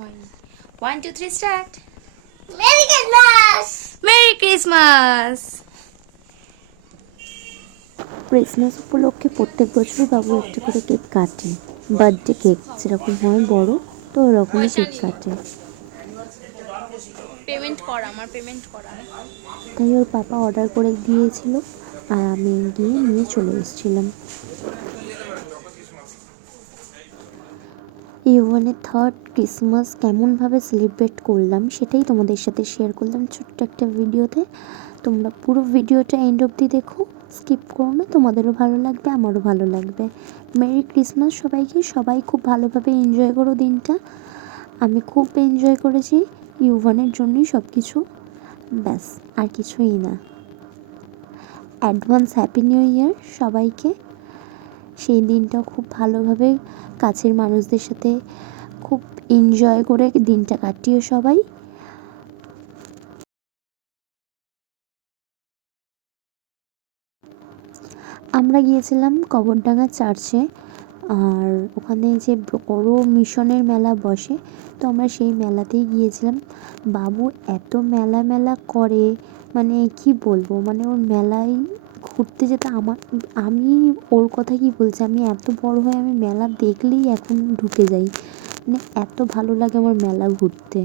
হয়নি। One two three start merry Christmas merry Christmas Christmas উপলক্ষে প্রত্যেক বছরই বাবু একটা করে কেক কাটে। বার্থডে কেক যেরকম হয় বড় তো ওরকমই কেক কাটে। পেমেন্ট করা আমার পেমেন্ট করা। তাই ওর পাপা অর্ডার করে দিয়েছিল আর আমি গিয়ে নিয়ে চলে এসেছিলাম। ইউয়ানের থার্ড ক্রিসমাস কেমনভাবে সেলিব্রেট করলাম সেটাই তোমাদের সাথে শেয়ার করলাম ছোট্ট একটা ভিডিওতে। তোমরা পুরো ভিডিওটা এন্ড অবধি দেখো স্কিপ করো না, তোমাদেরও ভালো লাগবে, আমারও ভালো লাগবে। মেরি ক্রিসমাস সবাইকে, সবাই খুব ভালোভাবে এনজয় করো দিনটা। আমি খুব এনজয় করেছি ইউভানের জন্যই সব কিছু ব্যাস, আর কিছুই না। অ্যাডভান্স হ্যাপি নিউ ইয়ার সবাইকে। সেই দিনটা খুব ভালোভাবে কাছের মানুষদের সাথে খুব এনজয় করে দিনটা কাটিও সবাই। আমরা গিয়েছিলাম কবরডাঙ্গা চার্চে, আর ওখানে যে বড় মিশনের মেলা বসে, তো আমরা সেই মেলাতেই গিয়েছিলাম। বাবু এত মেলা মেলা করে মানে কি বলব মানে ওর মেলায় ঘুরতে যেতে আমার আমি ওর কথা কি বলছি? আমি এত বড় হয়ে আমি মেলা দেখলেই এখন ঢুকে যাই। মানে এত ভালো লাগে আমার মেলা ঘুরতে।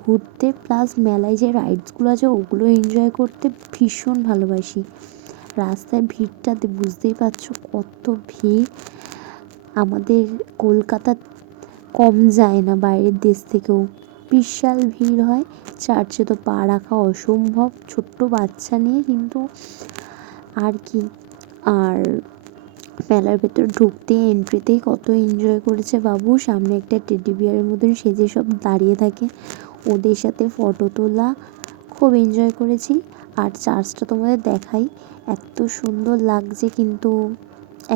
ঘুরতে প্লাস মেলায় যে রাইডসগুলো আছে ওগুলো এনজয় করতে ভীষণ ভালোবাসি। রাস্তায় ভিড়টাতে বুঝতেই পারছ কত ভিড়। আমাদের কলকাতা কম যায় না বাইরের দেশ থেকেও। বিশাল ভিড় হয়। চার্চে তো পা রাখা অসম্ভব। ছোট্ট বাচ্চা নিয়ে কিন্তু আর কি? আর মেলার ভেতর ঢুকতে এন্ট্রিতেই কত এনজয় করেছে বাবু? সামনে একটা টেডি বিয়ারের মতন সেজে সব দাঁড়িয়ে থাকে। ওদের সাথে ফটো তোলা খুব এনজয় করেছি। আর চার্চটা তোমাদের দেখাই। এত সুন্দর লাগছে কিন্তু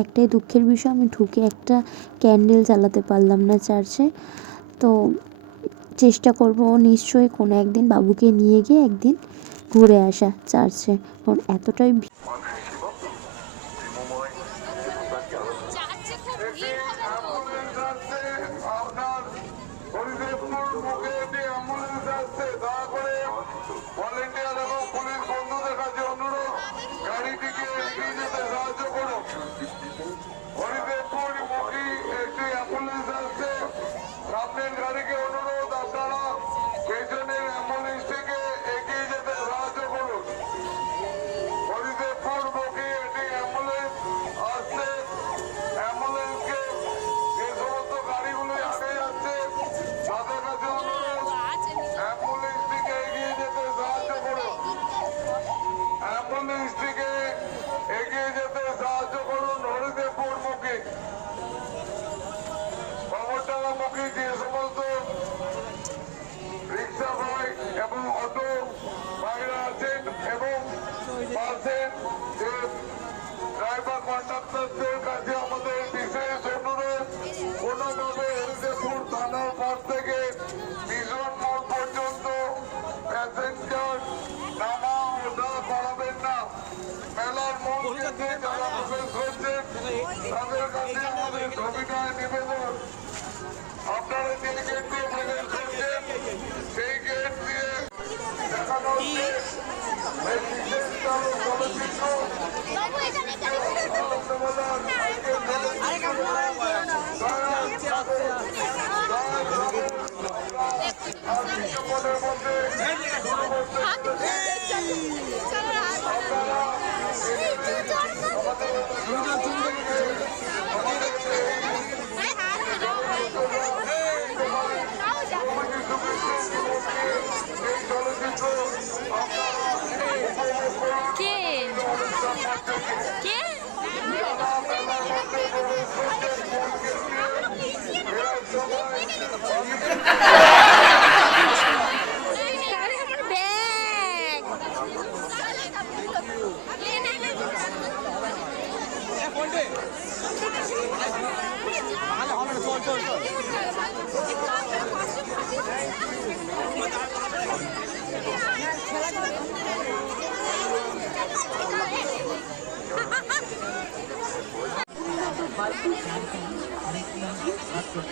একটাই দুঃখের বিষয়, আমি ঢুকে একটা ক্যান্ডেল জ্বালাতে পারলাম না চার্চে তো চেষ্টা করব নিশ্চয়ই কোনো একদিন বাবুকে নিয়ে গিয়ে একদিন ঘুরে আসা চার্চে কারণ এতটাই কে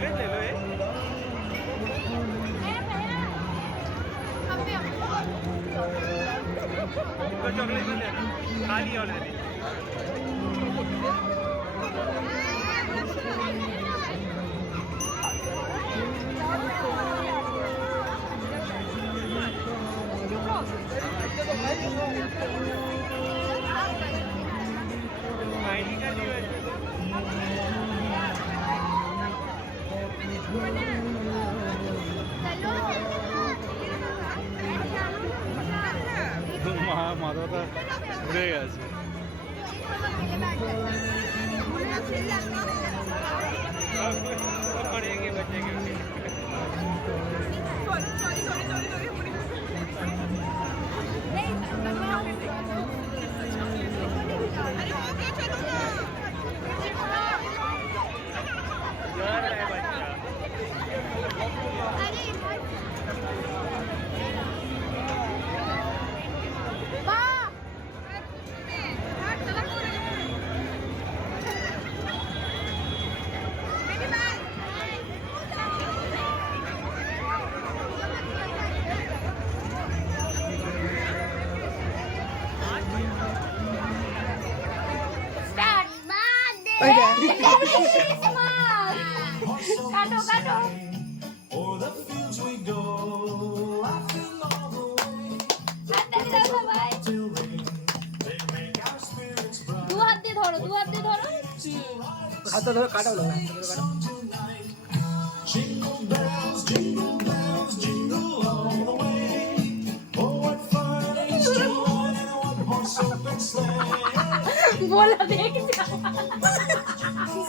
चॉकलेट ले लो ये चॉकलेट भी लेना खा लिया ऑलरेडी आईडी কথা ভুলে গেছে কাটো কাটো হাততালি দাও সবাই। দু হাত দিয়ে ধরো দু হাত দিয়ে ধরো হাতটা ধরে কাটা হলো বলা দেখছি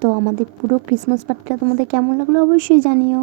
তো আমাদের পুরো ক্রিসমাস পার্টিটা তোমাদের কেমন লাগল অবশ্যই জানিও।